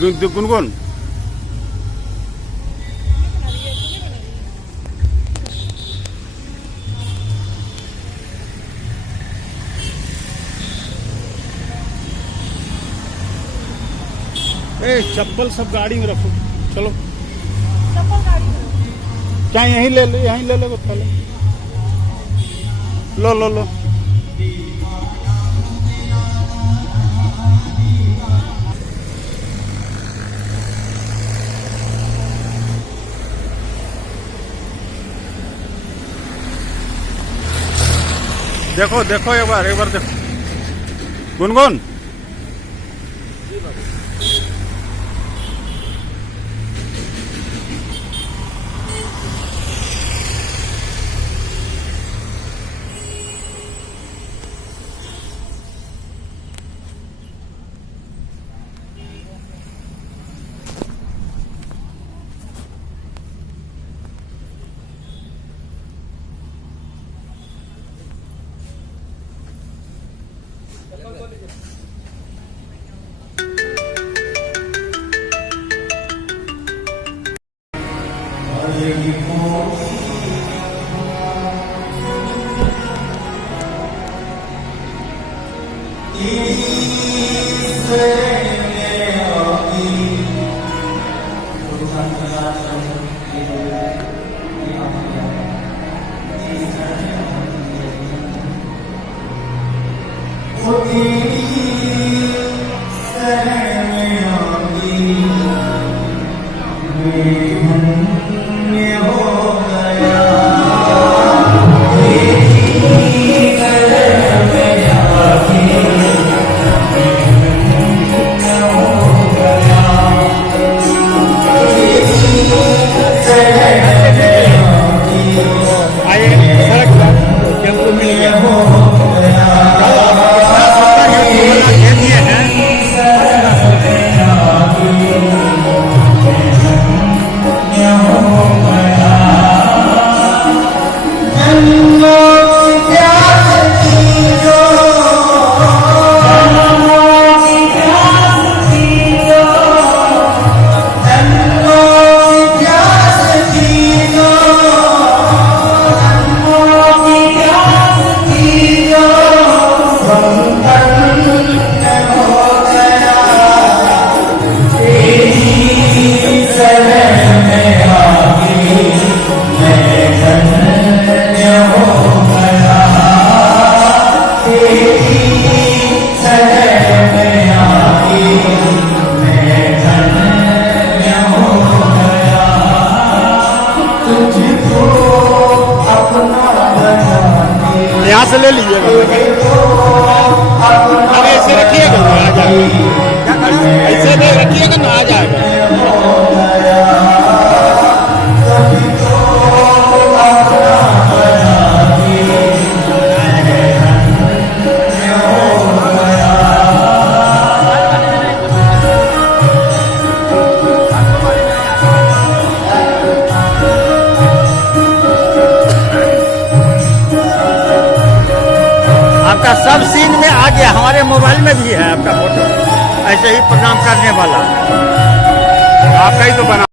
गुनगुन चप्पल सब गाड़ी में रखो, चलो चप्पल गाड़ी में क्या यहीं ले लो, यहीं ले लो पहले, लो लो लो। देखो देखो एक बार देखो गुनगुन। यहाँ से ले लीजिएगा, अब ऐसे रखिएगा ना आ जाएगा, ऐसे नहीं रखिएगा ना आ जाएगा। आपका सब सीन में आ गया, हमारे मोबाइल में भी है आपका फोटो ऐसे ही प्रणाम करने वाला, आपका ही तो बना।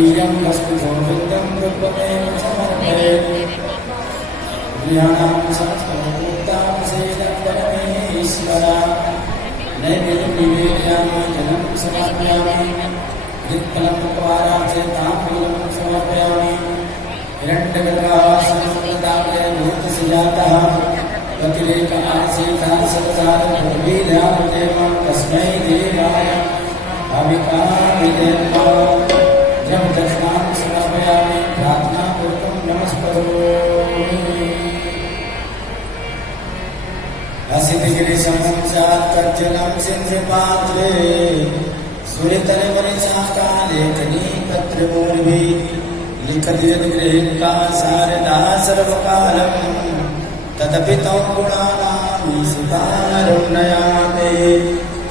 स्वकीयं वस्तुगोविन्दं रूपमेव समर्पयेत् ज्ञानां संस्कृतां सेदपरमेश्वरा नैवेद्यं निवेदयामि जलं समर्पयामि यत्फलं मुखवारांसे ताम्बूलं समर्पयामि हिरण्यगर्भः संस्कृताग्रे भूतसजातः अतिरेक आसीता सत्सारभूर्वीर्यामदेवं तस्मै देवाय भाविकाभिदेव जपदक्षिणां समर्पयामि प्रार्थनापूर्वकं नमस्करोमि हसितगिरिशमं चात्कर्जनं सिंहपात्रे सूर्यतलवरिशाकाले कनीपत्रमूर्भिः लिखति यद्गृहीत्वा शारदा सर्वकालम् तदपि तौ गुणानां सुतारं नयाते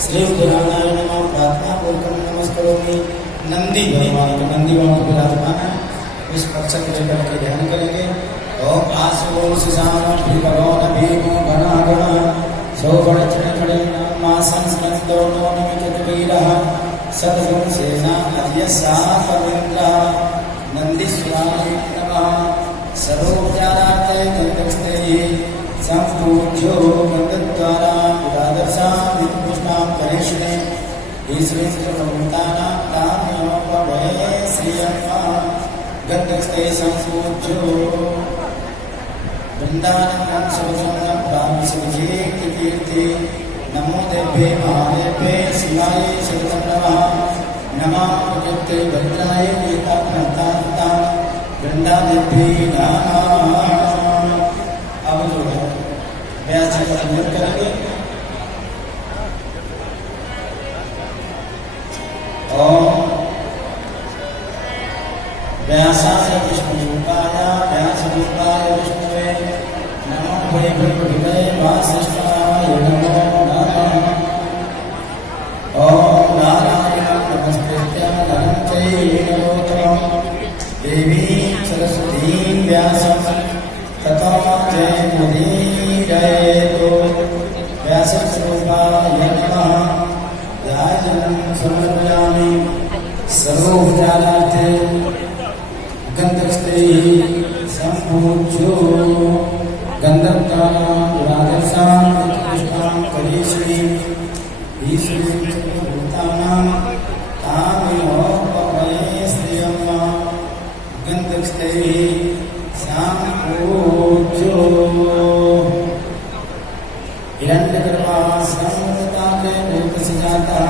श्री गुरुनाय नमः प्रार्थनापूर्वकं नमस्करोमि नंदी भगवान को विराजमान है इस पक्ष के लेकर के ध्यान करेंगे ओम आसो शिशान भगवान भीमो गणा गण सौ गण चढ़े खड़े मासन स्कंदो नवनिमित वीरः सद्गुण सेना अध्यसा पवित्रः नंदीश्वराय नमः सर्वोपचारार्थे गन्धस्तेहि संपूज्यो गन्धद्वारा पुरादर्शां विपुष्टां करिष्ये ईश्वरभूतानां ताम्योपवये श्रियम्मा गन्धस्ते संपूज्यो वृन्दावनं सुभद्रं प्रामिसविजे कीर्ति नमो देव्ये महादेव्ये शिवाय शिवतं नमः नमः प्रकृते भद्राय गीतात्मतां वृंदादेवी नमः। अब जो है व्यास जी का संयोग करेंगे ओम व्यासाय विष्णुरूपाय व्यासरूपाय विष्णुवे नमो वैभवे वासिष्ठाय नमो नमः। ओम नारायणं नमस्कृत्य नरं चैव नरोत्तमं देवी सरस्वती व्यासं ततो जयमुदीरयेतो व्यासस्वरूपाय नमः। ध्यानं समर्पयामि सर्वोपचारार्थे गन्धस्तेः सम्पूज्यो गन्धद्वारा पुरादर्शां विपुष्टां करिष्ये ईश्वरीं सर्वभूतानां ताम्योपवये श्रियम्मा गन्धस्तेः सम्पूज्यो हिरण्यगर्भः संस्कृताग्रे भूतसजातः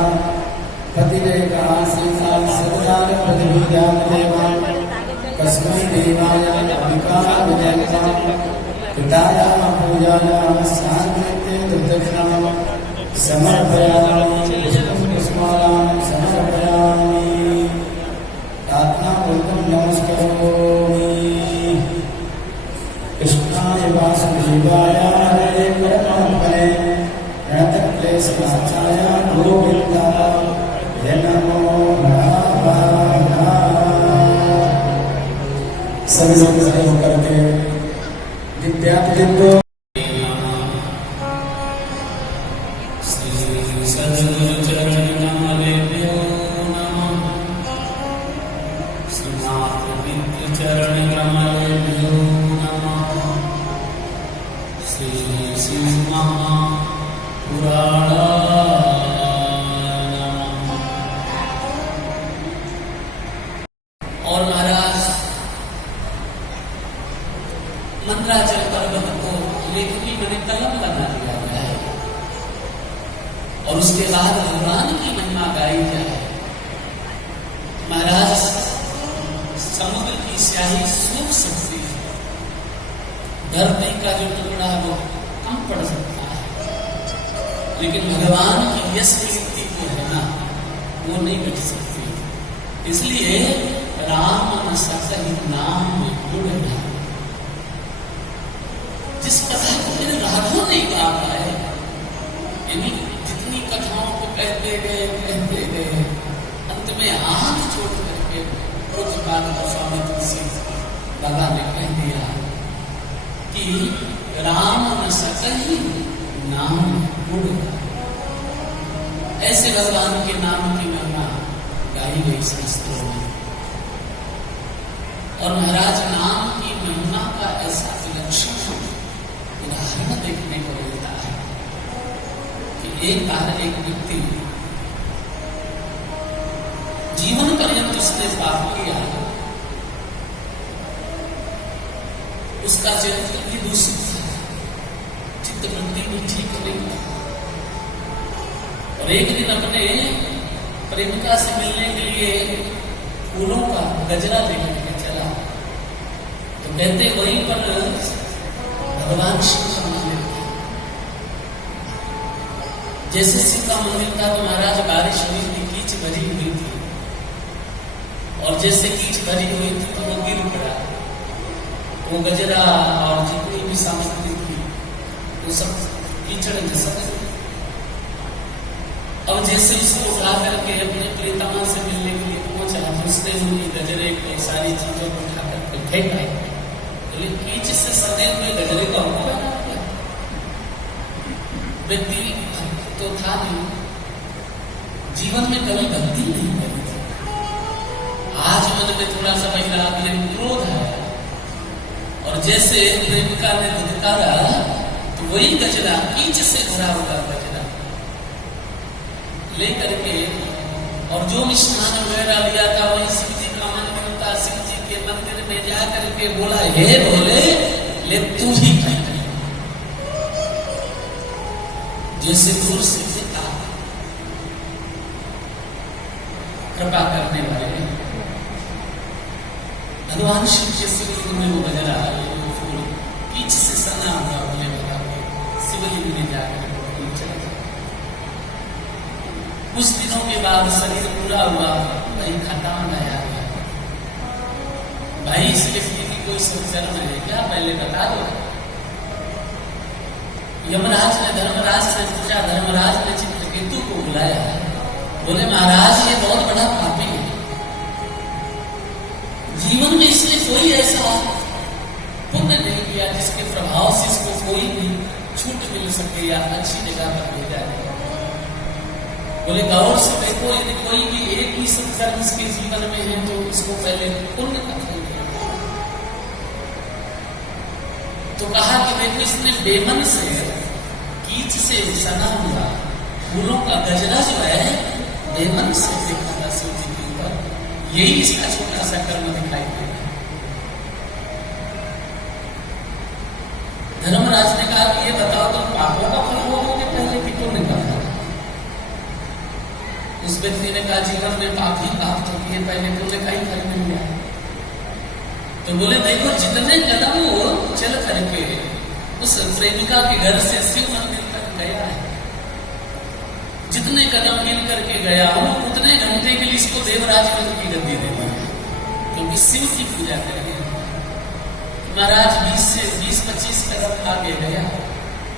पतिरेकः सीता सर्वकालप्रतिभूयामदेवां तस्मै देवाय भाविकाभिदेवतां पितायाः पूजायाः सान्निध्ये दक्षिणां समर्पयामि पुष्पमालां समर्पयामि प्रार्थनापूर्वकं नमस्करोमि कृष्णाय वासुदेवाय हरे परमात्मने प्रणतक्लेशनाशाय गोविन्दाय नमो नमः। सभी लोग खड़े होकर के विद्यापति और महाराज मंत्राचल पर्वत को लेखनी मैंने कलम बना दिया गया है और उसके बाद भगवान की महिमा गाई जाए। महाराज समुद्र की स्याही सूख सकती है, धरती का जो टुकड़ा वो कम पड़ सकता है, लेकिन भगवान की यश कीर्ति जो है ना वो नहीं मिट सकती। इसलिए राम सहित नाम में गुण है। जिस कथा को मेरे राघव नहीं गा पाए, यानी जितनी कथाओं को कहते गए अंत में हाथ जोड़ करके रोजगार स्वामी तुलसी दादा ने कह दिया कि राम न सकहि नाम गुण। ऐसे भगवान के नाम की महिमा गाई गई शास्त्रों में। और महाराज नाम की महिमा का ऐसा विलक्षण उदाहरण देखने को मिलता है कि एक बार एक व्यक्ति जीवन पर्यंत उसने पाप किया, उसका चरित्र भी दूषित था, चित्तवृत्ति भी ठीक नहीं था। और एक दिन अपने प्रेमिका से मिलने के लिए फूलों का गजरा लेकर के चला, तो कहते वहीं पर भगवान शिव का मंदिर था। जैसे शिव का मंदिर था तो महाराज बारिश हुई थी, कीच भरी हुई थी, और जैसे कीच भरी हुई थी तो वो गिर पड़ा। वो गजरा और जितनी भी सामग्री थी वो सब कीचड़ में सब। अब जैसे उसको उठा करके अपने प्रियतमा से मिलने के लिए पहुंचा, उसने उनकी गजरे को सारी चीजों को उठा करके फेंका, तो ये कीच से सने हुए गजरे का ऊपर बना गया। व्यक्ति तो था नहीं, जीवन में कभी भक्ति नहीं करी थी। आज मन में थोड़ा सा महिला अपने क्रोध आया, और जैसे प्रेमिका ने धुतकारा तो वही गजरा, कीच से भरा हुआ गजरा लेकर के, और जो मिष्ठान वगैरह लिया था वही शिव जी का मंदिर था, शिव जी के मंदिर में जा करके बोला, हे भोले ले तू ही खाई। जैसे दूर से था कृपा करने वाले भगवान शिव के शिवलिंग में वो गजरा, वो फूल कीच से सना हुआ बोले बता शिवलिंग में जाकर कुछ दिनों के बाद शरीर पूरा हुआ, भाई खटान आया। भाई इस व्यक्ति की कोई शर्म है क्या, पहले बता दो। यमराज ने धर्मराज से पूछा, धर्मराज ने चित्रकेतु को बुलाया, बोले महाराज ये बहुत बड़ा पापी है, जीवन में इसने कोई ऐसा पुण्य नहीं किया जिसके प्रभाव से इसको कोई भी छूट मिल सके या अच्छी जगह पर भेजा जाए। बोले गौर से देखो, यदि कोई भी एक भी सत्कर्म इसके जीवन में है तो इसको पहले पुण्य का फल दिया। तो कहा कि देखो इसने बेमन से, कीच से सना हुआ फूलों का गजरा जो है बेमन से देखा था शिव जी के ऊपर, यही इसका छोटा सा कर्म दिखाई देगा। धर्मराज ने कहा कि ये बताओ तुम पापों का फल भोगोगे पहले कि पुण्य का फल? उस व्यक्ति ने कहा जीवन में पाप ही पाप तो किए, पहले पुण्य का ही फल मिल गया। तो बोले देखो जितने कदम वो चल करके उस प्रेमिका के घर से शिव मंदिर तक गया है, जितने कदम मिल करके गया हो उतने घंटे के लिए इसको देवराज की गद्दी दे दी, क्योंकि शिव की पूजा करेंगे। महाराज 20-25 कदम आगे गया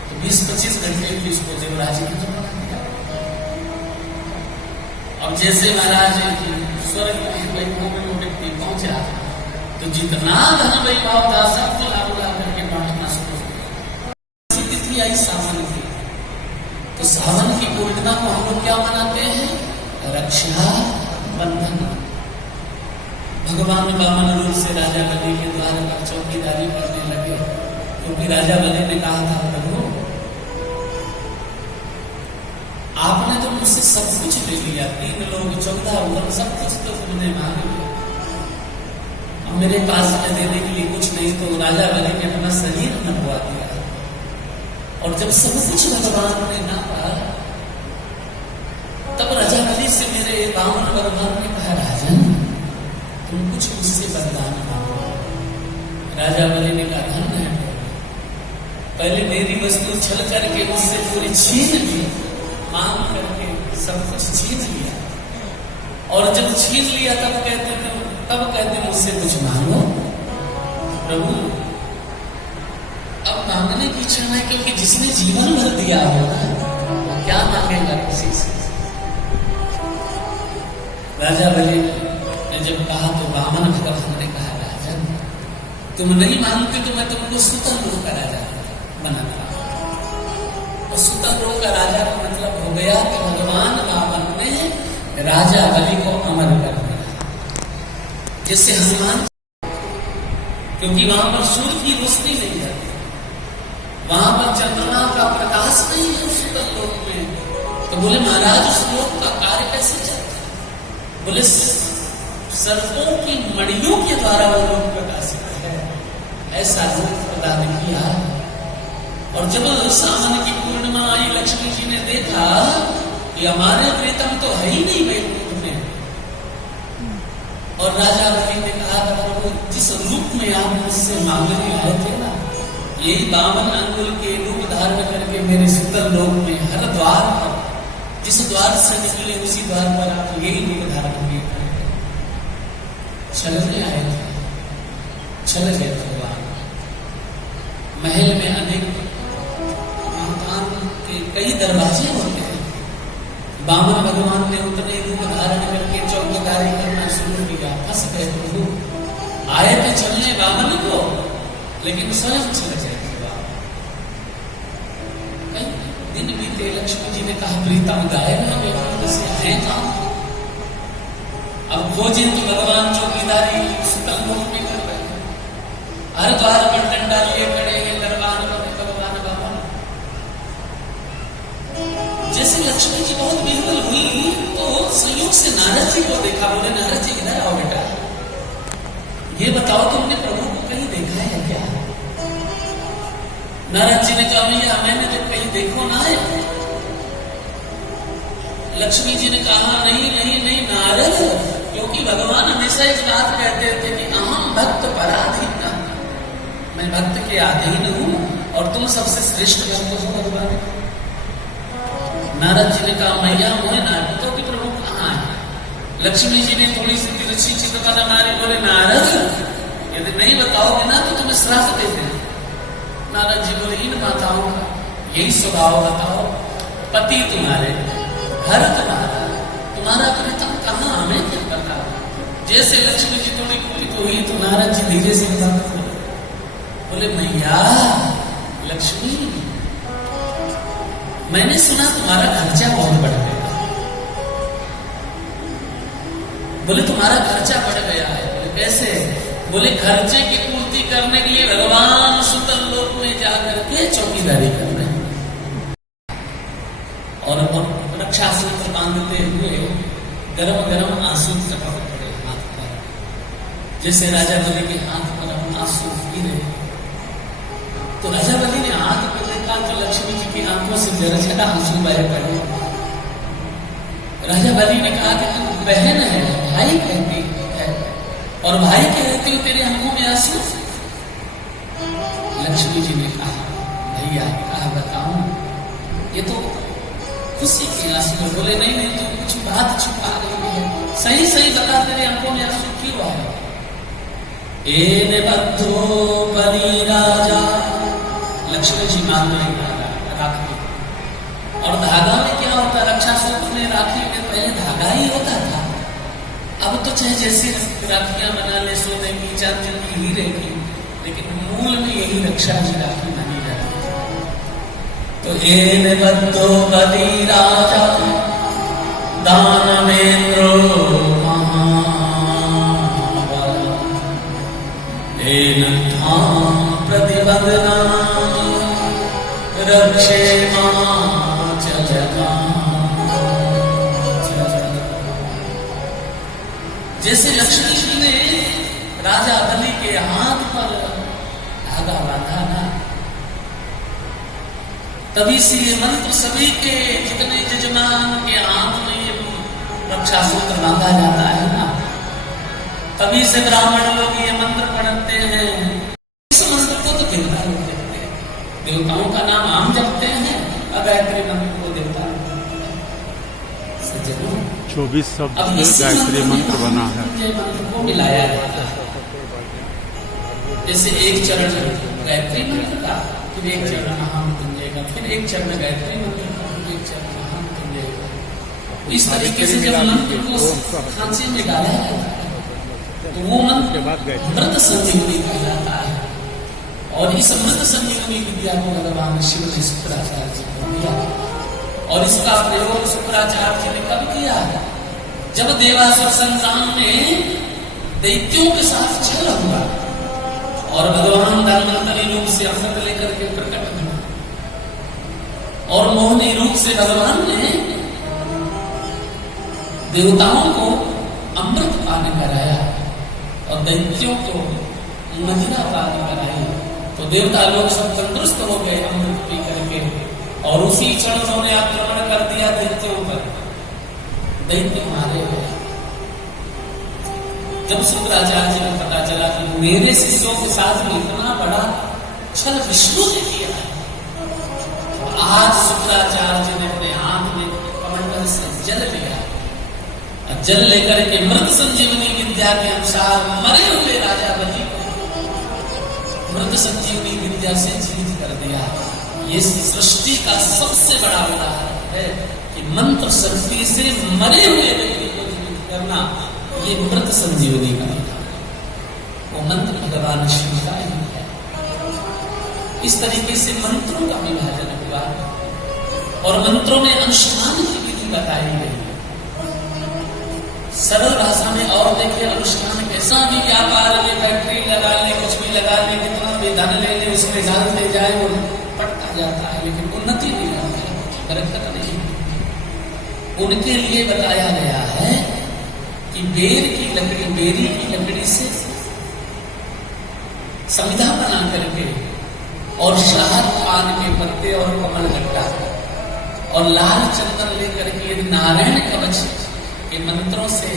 तो 20-25 घंटे के लिए इसको देवराज की बना दिया। अब जैसे महाराज स्वर्ग वैभव में वो व्यक्ति पहुंचा तो जितना धन वैभव था सबको लाभ करके बांटना शुरू हो गया। तिथि आई सावन की, तो सावन की पूर्णिमा को हम लोग क्या मनाते हैं? रक्षा बंधन। भगवान वामन रूप से राजा बलि के द्वार पर चौकीदारी करने लगे, क्योंकि राजा बलि ने कहा था प्रभु आपने तो मुझसे सब कुछ ले लिया, 3 लोग 14 वन सब कुछ तो तुमने मांग लिया, अब मेरे पास में देने के लिए कुछ नहीं। तो राजा बलि ने अपना शरीर नपवा दिया, और जब सब कुछ भगवान ने नापा तब राजा बलि से मेरे वामन भगवान ने कहा राजन तुम कुछ मुझसे वरदान मांगो। राजा बलि ने कहा धन है, पहले मेरी वस्तु छल करके मुझसे पूरी छीन ली, मांग करके सब कुछ छीन लिया, और जब छीन लिया तब कहते मुझसे कुछ मांगो। प्रभु अब मांगने की इच्छा है, क्योंकि जिसने जीवन भर दिया होगा वो क्या मांगेगा किसी से। राजा बलि ने जब कहा तो वामन भगवान ने कहा राजन तुम नहीं मांगते तो मैं तुमको सुतल लोक का राजा बनाता। और सुतल लोक का राजा का मतलब हो गया कि भगवान वामन ने राजा बलि को अमर कर दिया। जैसे हनुमान क्योंकि वहां पर सूर्य की रोशनी नहीं है, वहां पर चंद्रमा का प्रकाश नहीं है उस शीतल लोक में। तो बोले महाराज उस लोक का कार्य कैसे चलता है? बोले सर्पों की मड़ियों के द्वारा वो लोक प्रकाशित है, ऐसा लोक प्रदान किया। और जब सावन की पूर्णिमा आई, लक्ष्मी जी ने देखा कि हमारे प्रीतम तो है ही नहीं वैकुंठ में। और राजा बलि ने कहा था प्रभु जिस रूप में आप मुझसे मांगने आए थे ना, यही 52 अंगुल के रूप धारण करके मेरे शीतल लोक में हर द्वार पर, जिस द्वार से निकले उसी द्वार पर आप यही रूप धारण किए थे। चलने आए थे, चल गए थे वहां। महल में अनेक मकान के कई दरवाजे होते हैं। बामन भगवान ने उतने रूप धारण करके चौकीदारी करना शुरू किया। फंस गए प्रभु, आए थे चलने बामन को, लेकिन स्वयं चले गए। कई दिन बीते, लक्ष्मी जी ने कहा प्रीतम गायब है वैकुंठ से, है कहां? अब खोजें तो भगवान चौकीदारी शीतल लोक में कर रहे हैं, हर द्वार पर डंडा लिए खड़े हैं दरबार में भगवान बामन। जैसे लक्ष्मी जी बहुत विह्वल हुई तो संयोग से नारद जी को देखा। बोले नारद जी इधर आओ बेटा, ये बताओ तुमने प्रभु को कहीं देखा है क्या? नारद जी ने कहा भैया मैंने तो कहीं देखो ना है। लक्ष्मी जी ने कहा नहीं नहीं नहीं नारद, क्योंकि भगवान हमेशा इस बात कहते थे कि अहम भक्त पराधीन, मैं भक्त के अधीन हूं और तुम सबसे श्रेष्ठ भक्त हो भगवान। नारद जी ने कहा मैया मोहे नारद तो कि प्रभु कहाँ है? लक्ष्मी जी ने थोड़ी सी तिरछी चित्त मारी। बोले नारद यदि नहीं बताओगे ना तो तुम्हें श्राप दे देंगे। नारद जी बोले इन माताओं का यही स्वभाव, बताओ पति तुम्हारे, घर तुम्हारा, तुम्हारा प्रीतम कहाँ, हमें क्या पता? जैसे लक्ष्मी जी थोड़ी कुपित हुई तो नारद जी धीरे से बोले मैया लक्ष्मी, मैंने सुना तुम्हारा खर्चा बहुत बढ़ गया। बोले तुम्हारा खर्चा बढ़ गया है? बोले कैसे? बोले खर्चे की पूर्ति करने के लिए भगवान शीतल लोक में जाकर के चौकीदारी कर रहे हैं और रक्षा सूत्र बांधते हुए गरम गरम आंसू टपक पड़े हाथ पर, जैसे राजा बलि के हाथ पर आंसू गिरे। तो राजा बलि ने आंख पर देखा तो लक्ष्मी जी की आंखों से जरा जरा आंसू बह पड़े। राजा बलि ने कहा कि तुम बहन है, भाई कहती है और भाई कहती हो तेरे आंखों में आंसू? लक्ष्मी जी ने कहा भैया कहा बताऊं, ये तो खुशी के आंसू। बोले नहीं नहीं तुम कुछ बात छुपा रही है, सही सही बता तेरे आंखों में आंसू क्यों आए? एने बद्धो बलि राजा, लक्ष्मी जी मांग रही राखी। और धागा में क्या होता? रक्षा सूत्र में राखी में पहले धागा ही होता था, अब तो चाहे जैसे राखियां बना ले, सोने की, चांदी की, हीरे की, लेकिन मूल में यही रक्षा की राखी मानी जाती है। तो एने बद्धो बलि राजा दानवेंद्रो महाबल, एन धाम प्रतिबंधना रक्षे जैसे लक्ष्मी जी ने राजा बलि के हाथ पर धागा बांधा ना, तभी से ये मंत्र सभी के जितने जजमान के हाथ में ये रक्षा सूत्र बांधा जाता है ना, तभी से ब्राह्मण लोग ये मंत्र पढ़ते हैं। इस मंत्र को तो देवता लोग जपते हैं, देवताओं का नाम हम जपते हैं, गायत्री मंत्र को देवता 24 शब्द से गायत्री मंत्र बना है। मंत्र को मिलाया जाता है, जैसे एक चरण गायत्री मंत्र का, फिर एक चरण महामृत्युंजय का, फिर एक चरण गायत्री मंत्र का, फिर एक चरण महामृत्युंजय का। इस तरीके से जब मंत्र को खांसी में डाला जाता है तो वो मंत्र मृत संजीवनी कहलाता है। और इस मृत संजीवनी विद्या को भगवान शिव ने शुक्राचार्य जी को दिया। और इसका प्रयोग शुक्राचार्य जी ने कब किया? जब देवासुर संग्राम में दैत्यों के साथ छल हुआ और भगवान धन्वंतरी रूप से अमृत लेकर के प्रकट हुए और मोहनी रूप से भगवान ने देवताओं को अमृत पान कराया और दैत्यों को मदिरा पान कराई। तो देवता लोग सब तंदुरुस्त हो गए अमृत पी करके और उसी क्षण उन्होंने आक्रमण कर दिया दैत्यों पर। दैत्य मारे गए। जब शुक्राचार्य को पता चला कि मेरे शिष्यों के साथ में इतना बड़ा छल विष्णु ने किया है, तो आज शुक्राचार्य ने अपने हाथ में कमंडल से जल लिया और जल लेकर के मृत संजीवनी विद्या के अनुसार मरे हुए राजा बलि को मृत संजीवनी विद्या से जीवित कर दिया। ये सृष्टि का सबसे बड़ा उदाहरण है कि मंत्र शक्ति से मरे हुए व्यक्ति को जीवित करना, ये मृत संजीवनी का विधान है। वो मंत्र भगवान शिव का ही है। इस तरीके से मंत्रों का विभाजन हुआ और मंत्रों में अनुष्ठान की विधि बताई गई। सरल भाषा में और देखिए अनुष्ठान कैसा भी व्यापार में फैक्ट्री लगा ले, कुछ भी लगा ले, कितना भी धन ले ले, उसमें डालते जाए वो पटता जाता है, लेकिन उन्नति नहीं होती है, बरकत नहीं। उनके लिए बताया गया है कि बेर की लकड़ी, बेरी की लकड़ी से संविधा बना करके और शहद, पान के पत्ते और कमल गट्टा और लाल चंदन लेकर के यदि नारायण कवच के मंत्रों से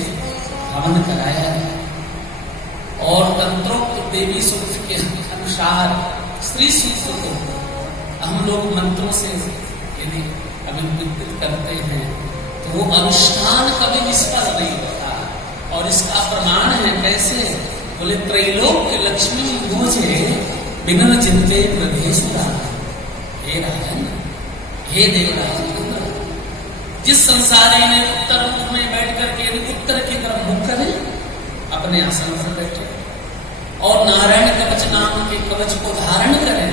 हवन कराया है और तंत्रोक्त देवी सूत्र के अनुसार स्त्री सूत्र को हम लोग मंत्रों से यदि अभिव्यक्ति करते हैं तो वो अनुष्ठान कभी निष्फल नहीं होता। और इसका प्रमाण है कैसे? बोले त्रैलोक्य लक्ष्मी भोजे बिना चिंते प्रदेशुरा। हे राजन, हे देवराज, जिस संसारी ने उत्तर मुख में बैठ करके उत्तर की तरफ मुख करे, अपने आसन पर बैठे और नारायण कवच नाम के कवच को धारण करें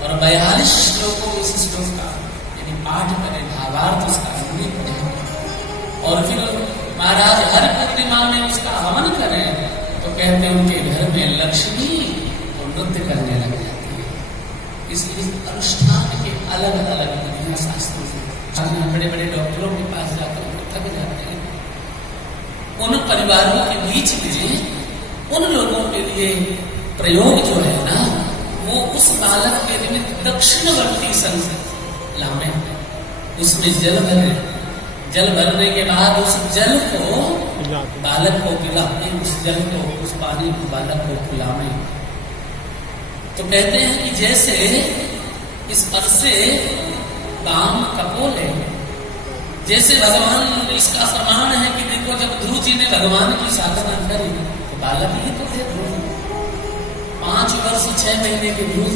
और 42 श्लोकों में इस श्लोक का यदि पाठ करें, भावार्थ उसका हिंदी पढ़ें और फिर महाराज हर पूर्णिमा में उसका हवन करें, तो कहते हैं उनके घर में लक्ष्मी तो नृत्य करने लग जाती है। इसलिए अनुष्ठान के अलग अलग विधियां शास्त्रों से बड़े बड़े डॉक्टरों के पास जाकर थक जाते हैं। उन परिवारों के बीच में उन लोगों के लिए प्रयोग जो है ना, वो उस बालक के निमित्त दक्षिणवर्ती संग लावे, उसमें जल भरे, जल भरने के बाद उस जल को बालक को पिलावे, उस जल को, उस पानी को बालक को पिलावे। तो कहते हैं कि जैसे इस पर से काम कपोले, जैसे भगवान, इसका प्रमाण है कि देखो जब ध्रुव जी ने भगवान की साधना करी तो बालक ही तो थे ध्रुव। 5 वर्ष 6 महीने के ध्रुव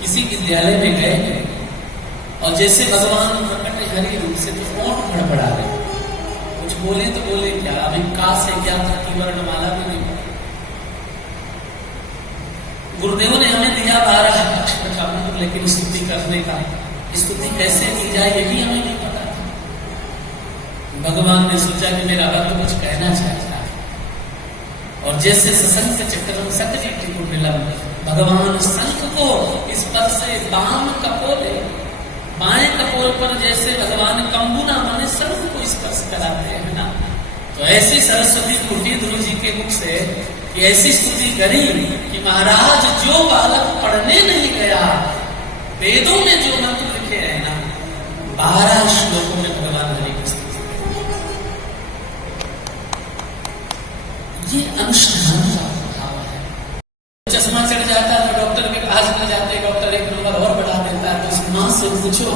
किसी विद्यालय में गए और जैसे भगवान प्रकट हरि रूप से तो ओंठ फड़फड़ा गए, कुछ बोले तो बोले क्या, अभी का से क्या था कि वर्णमाला भी नहीं। गुरुदेव ने हमें दिया 12 अक्षर का मंत्र, लेकिन स्तुति करने का, स्तुति कैसे की जाए ये भी हमें नहीं पता था। भगवान ने सोचा कि मेरा भक्त कुछ कहना चाहता है और जैसे सशंक चक्रम सकजी टिकुंडलम, भगवान शंख को इस पर से बाम कपोले, बाएं कपोल पर जैसे भगवान कंबुना माने शंख को स्पर्श कराते हैं ना, तो ऐसी सरस्वती फूटी ध्रुव जी के मुख से कि ऐसी स्तुति करी कि महाराज जो बालक पढ़ने नहीं गया, वेदों में जो मंत्र लिखे हैं ना, 12 श्लोकों में भगवान हरि की स्तुति। ये अनुष्ठान का भाव है। चश्मा चढ़ जाता है तो डॉक्टर के पास में जाते, डॉक्टर 1 नंबर और बढ़ा देता है, तो उस मां से पूछो,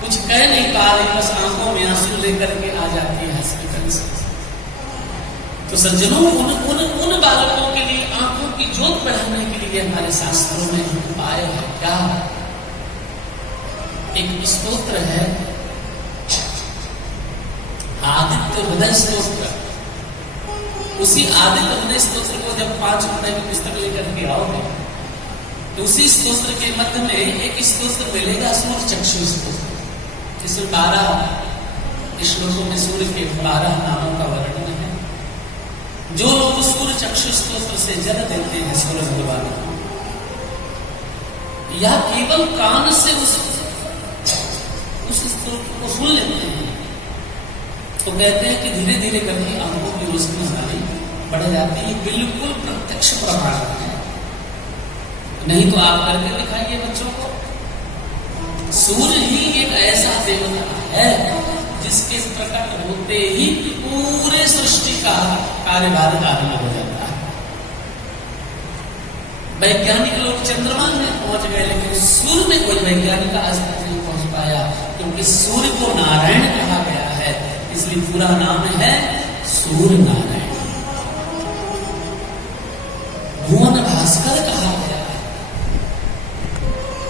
कुछ कह नहीं पा रही, बस आंखों में आंसू लेकर के आ जाती है हॉस्पिटल से। तो सज्जनों, उन बालकों के लिए आंखों की ज्योत बढ़ाने के लिए हमारे शास्त्रों में उपाय है। क्या? एक स्तोत्र है आदित्य हृदय स्तोत्र। उसी आदित्य हृदय स्तोत्र को जब 5 रुपए की पुस्तक लेकर के आओगे तो उसी स्तोत्र के मध्य में एक स्तोत्र मिलेगा, सूर्य चक्षु स्तोत्र, जिसमें 12 श्लोकों में सूर्य के 12 नामों का वर्णन है। जो लोग सूर्य चक्षु स्तोत्र से जल देते हैं सूरज वाले, या केवल कान से उस स्तोत्र को सुन लेते हैं, तो कहते हैं कि धीरे धीरे करके आंखों की रोशनी बढ़ जाती है। बिल्कुल प्रत्यक्ष प्रमाण है, नहीं तो आप करके दिखाइए बच्चों को। सूर्य ही एक ऐसा देवता है जिसके प्रकट होते ही पूरे सृष्टि का कार्यभार आरंभ हो जाता है। वैज्ञानिक लोग चंद्रमा में पहुंच गए, लेकिन सूर्य में कोई वैज्ञानिक आज तक नहीं पहुंच पाया, क्योंकि सूर्य को नारायण कहा गया है, इसलिए पूरा नाम है सूर्य नारायण। भुवन भास्कर कहा गया है।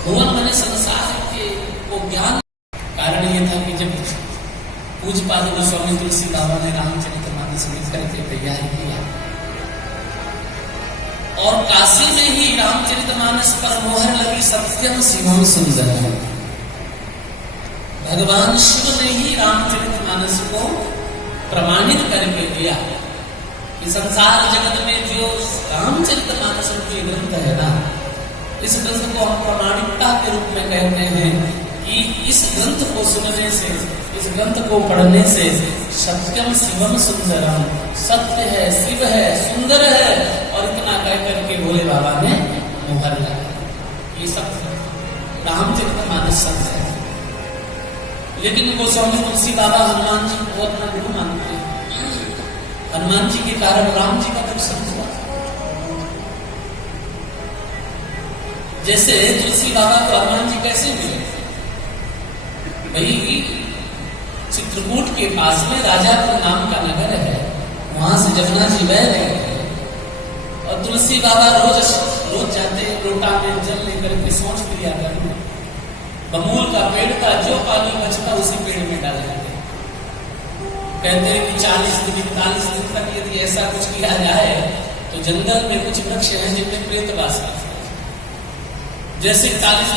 भुवन माने संसार के को ज्ञान। कारण ये था कि जब पूज्यपाद गोस्वामी तुलसी बाबा ने रामचरितमानस लिख करके तैयार किया, और काशी में ही रामचरितमानस पर मोहर लगी सत्यम शिवम सुंदर। भगवान शिव ने ही रामचरितमानस को प्रमाणित करके दिया कि संसार जगत में जो रामचरितमानस के ग्रंथ है ना, इस ग्रंथ को हम प्रमाणिकता के रूप में कहते हैं कि इस ग्रंथ को सुनने से, इस ग्रंथ को पढ़ने से सत्यम शिवम सुंदरम, सत्य है, शिव है, सुंदर है, और इतना कह करके भोले बाबा ने मुहर लगा। ये सब रामचरितमानस सत्य है। लेकिन गोस्वामी तुलसी बाबा हनुमान जी को अपना गुरु मानते हैं। हनुमान जी के कारण राम जी का दर्शन हुआ। जैसे तुलसी बाबा को हनुमान जी कैसे मिले? वही चित्रकूट के पास में राजापुर नाम का नगर है, वहां से जमुना जी बह रहे थे, और तुलसी बाबा रोज जाते लोटा में जल लेकर के सोच लिया करते। बमूल का पेड़ का जो पानी बचता उसी पेड़ में डाल देते। कहते हैं कि 40 दिन 41 दिन तक यदि ऐसा कुछ किया जाए तो जंगल में कुछ वृक्ष हैं जिनमें प्रेत वास करते हैं। जैसे 40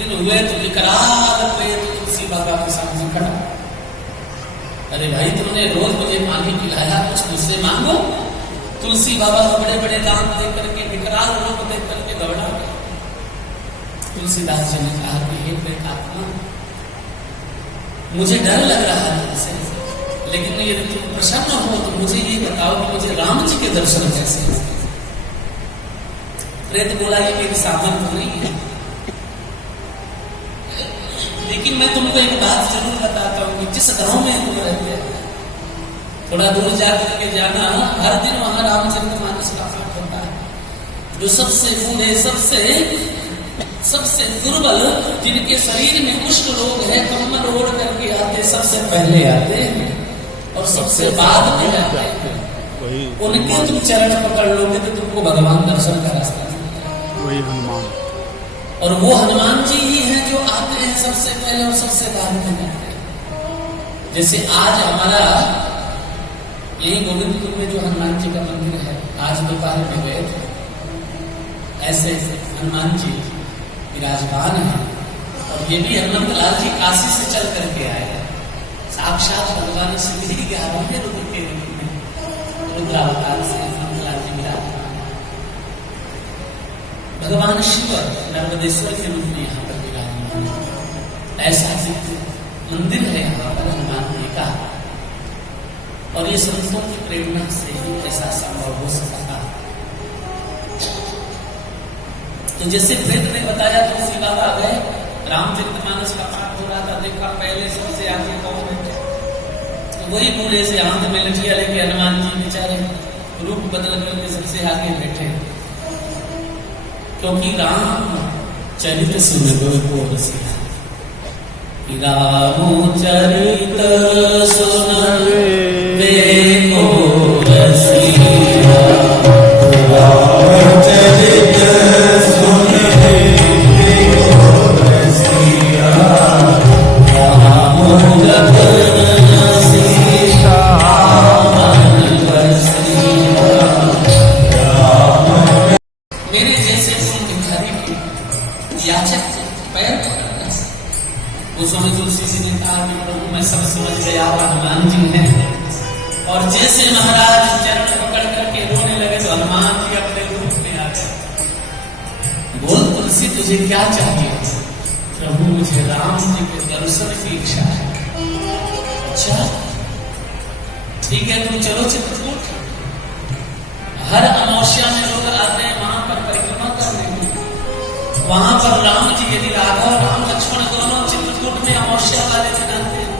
दिन हुए तो विकराल प्रेत तुलसी बाबा के सामने खड़ा। अरे भाई, तुमने रोज मुझे पानी पिलाया, कुछ मुझसे मांगो। तुलसी बाबा को बड़े बड़े दांत देख करके, विकराल रूप देख करके दौड़ा गए। तुलसीदास जी ने कहा कि हे प्रेतात्मा, मुझे डर लग रहा है तुमसे, लेकिन यदि तुम प्रसन्न हो तो मुझे ये बताओ कि मुझे राम जी के दर्शन कैसे हो? प्रेत बोला ये मेरी सामर्थ्य नहीं है, लेकिन मैं तुमको एक बात जरूर बताता हूँ कि जिस गांव में तुम रहते हो, थोड़ा दूर जाकर के जाना, हर दिन वहां रामचरितमानस का पाठ होता है। जो सबसे बूढ़े, सबसे दुर्बल, जिनके शरीर में कुष्ठ रोग है, कमर ओढ़ करके आते, सबसे पहले आते हैं और सबसे बाद में जाते हैं। उनके तुम चरण पकड़ लोगे तो तुमको भगवान दर्शन का रास्ता मिलेगा। वही हनुमान, और वो हनुमान जी ही हैं जो आते हैं सबसे पहले और सबसे बाद में जाते हैं। जैसे आज हमारा यही गोविंदपुर में जो हनुमान जी का मंदिर है, आज दोपहर में गए थे, ऐसे हनुमान जी विराजमान है। और ये भी हनुमंत लाल जी काशी से चल करके आए हैं। साक्षात भगवान श्री 11वें रुद्र के रूप में रुद्रावतार से हनुमंत लाल जी विराजमान है। भगवान शिव नर्मदेश्वर के रूप में यहाँ पर विराजमान है। ऐसा मंदिर है यहाँ पर हनुमान जी का, और ये संतों की प्रेरणा से ही ऐसा संभव हो सका। तो जैसे वेद ने बताया, तुलसी बाबा गए, रामचरितमानस का पाठ हो रहा था, देखा पहले सबसे आगे कौन बैठे, तो वही बूढ़े से हाथ में लठिया लेके हनुमान जी बेचारे रूप बदल करके सबसे आगे बैठे, क्योंकि राम चरित सुन को रसिया, राम चरित सुन को रसिया, राम चरित गोस्वामी तुलसी जी ने कहा कि प्रभु मैं सब समझ गया, हनुमान जी हैं। और जैसे महाराज चरण पकड़ करके रोने लगे तो तुझे क्या चाहिए? प्रभु मुझे राम जी के दर्शन की इच्छा है। अच्छा ठीक है, तुम चलो चित्रकूट। हर अमावस्या में लोग आते हैं वहां पर परिक्रमा करने। वहां पर राम जी यदि राघव राम लक्ष्मण दोनों चित्रकूट में अमावस्या वाले दिन आते हैं,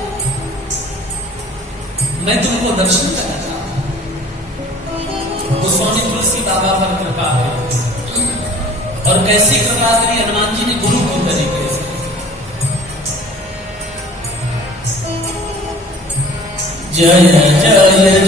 मैं तुमको दर्शन कराता हूं। गोस्वामी तुलसी बाबा पर कृपा है। और कैसी कृपा करी हनुमान जी ने? गुरु की तरीके से। जय जय